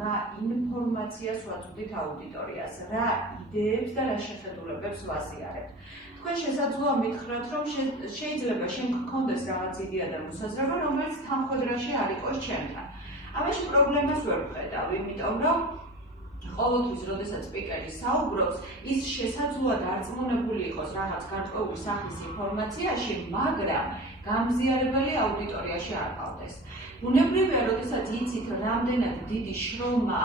რა ინფორმაციას ვაწვდით აუდიტორიას, რა იდეებს და რა შეხედულებებს ვაზიარებთ. თქვენ შესაძლოა მითხრათ, რომ შეიძლება შენ გქონდეს რაღაც იდეა და მოსაზრება, რომელიც თანხმედრაში არ იყოს ჩემთან. ამაში პრობლემას ვერ ვხედავ, იმიტომ რომ ყოველთვის, როდესაც სპიკერი საუბრობს, ის შესაძლოა დარწმუნებული იყოს რაღაც გარკვეული სახის ინფორმაციაში, მაგრამ გამზიარებელი აუდიტორიაში არ ყავდეს. ბუნებრივია, როდესაც იცით, რამდენად დიდი შრომა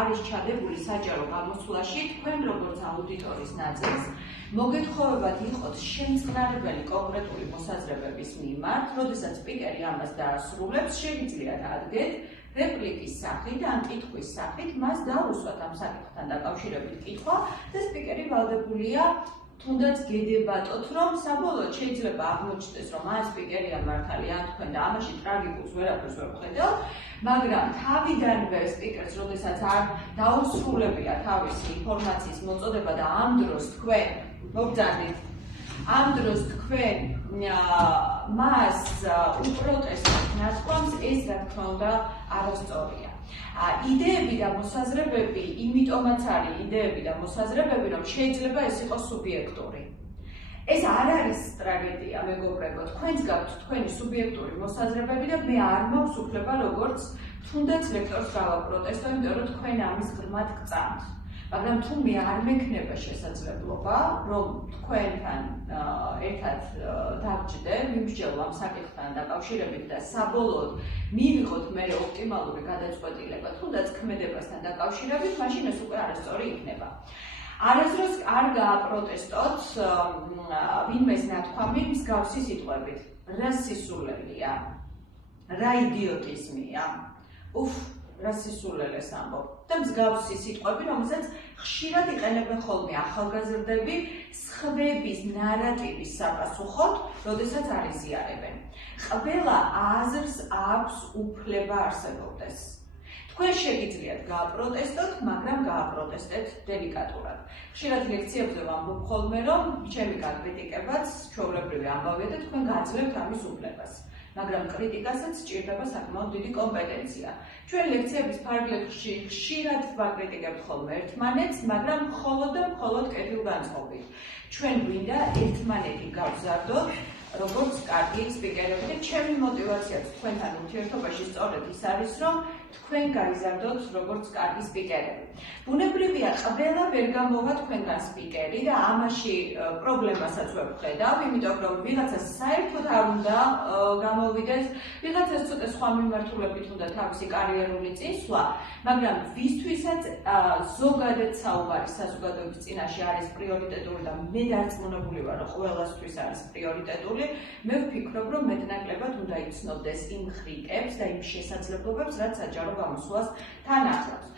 არის ჩადებული საჯარო გამოსვლაში, თქვენ როგორც აუდიტორის ნაწილს მოგეთხოვებათ იყოთ შემწყნარებელი კონკრეტული მოსაზრებების მიმართ, როდესაც სპიკერი ამას დაასრულებს, შეგიძლიათ ადგეთ რეპლიკის სახით ან კითხვის სახით მას დაუსვათ ამ საკითხთან დაკავშირებით კითხვა და სპიკერი ვალდებულია თუნდაც გედებატოთ, რომ საბოლოოდ შეიძლება აღმოჩნდეს, რომ ან სპიკერია მართალი, ან თქვენ და ამაში ტრაგიკულს ვერაფერს ვერ ვხედავთ, მაგრამ თავიდანვე სპიკერს, როდესაც არ დაუსრულებია თავისი ინფორმაციის მოწოდება და ამ დროს თქვენ მოგძანდით, ამ დროს თქვენ მას უპროტესტებთ ნასკვამს, ეს რა თქმა უნდა არასწორია. იდეები და მოსაზრებები, იმიტომაც არის იდეები და მოსაზრებები, რომ შეიძლება ეს იყოს სუბიექტური. ეს არ არის ტრაგედია, მეგობრებო, თქვენს გაქვთ თქვენი სუბიექტური მოსაზრებები და მე არ მაქვს უფლება როგორც თუნდაც ლექტორს გავაპროტესტო, იმიტომ რომ თქვენ ამის ღრმად გწამთ. მაგრამ თუ მე არ მექნება შესაძლებლობა, რომ თქვენთან ერთად დავჭდე, ვიმსჯელო ამ საკითხთან დაკავშირებით და საბოლოოდ მივიღოთ მე ოპტიმალური გადაწყვეტილება, თუნდაც ქმედებასთან დაკავშირებით, მაშინ ეს უკვე არასწორი იქნება. არასდროს არ გააპროტესტოთ ვინმეს ნათქვამი მსგავსი სიტყვებით. რა სისულელია, რა იდიოტიზმია. რა სისულელეს ამბობ და მსგავსი სიტყვები, რომელსაც ხშირად იყენებენ ხოლმე ახალგაზრდები სხვების ნარატივის საპასუხოდ, როდესაც არ იზიარებენ. ყველა აზრს აქვს უფლება არსებობდეს. თქვენ შეგიძლიათ გააპროტესტოთ, მაგრამ გააპროტესტეთ დელიკატურად. ხშირად ლექციებზე ვამბობ ხოლმე, რომ ჩემი გაკრიტიკებაც ჩვეულებრივი ამბავია და თქვენ გააძლევთ ამის უფლებას. მაგრამ კრიტიკასაც სჭირდება საკმაოდ დიდი კომპეტენცია. ჩვენ ლექციების ფარგლებში ხშირად ვაკრიტიკებთ ხოლმე ერთმანეთს, მაგრამ მხოლოდ და მხოლოდ კეთილგანწყობით. ჩვენ გვინდა ერთმანეთი გავზარდოთ, როგორც კარგი სპიკერები და ჩემი მოტივაციაც თქვენთან ურთიერთობაში სწორედ ის არის, რომ თქვენ გაიზარდოთ როგორც კარგი სპიკერები. ბუნებრივია, ყველა ვერ გამოვა თქვენგან სპიკერი და ამაში პრობლემასაც ვერ ვხედავ, იმიტომ რომ ვიღაცას საერთოდ არ უნდა გამოვიდეს, ვიღაცას ცოტა სხვა მიმართულებით უნდა თავისი კარიერული წინსვლა, მაგრამ ვისთვისაც ზოგადად საუბარი საზოგადოების წინაშე არის პრიორიტეტული და მე დარწმუნებული ვარ, რომ ყველასთვის არის პრიორიტეტული, მე ვფიქრობ, რომ მეტნაკლებად უნდა იცნობდეს იმ ხრიკებს და იმ შესაძლებლობებს, რაც საჯარო გამოსვლას თან ახლავს.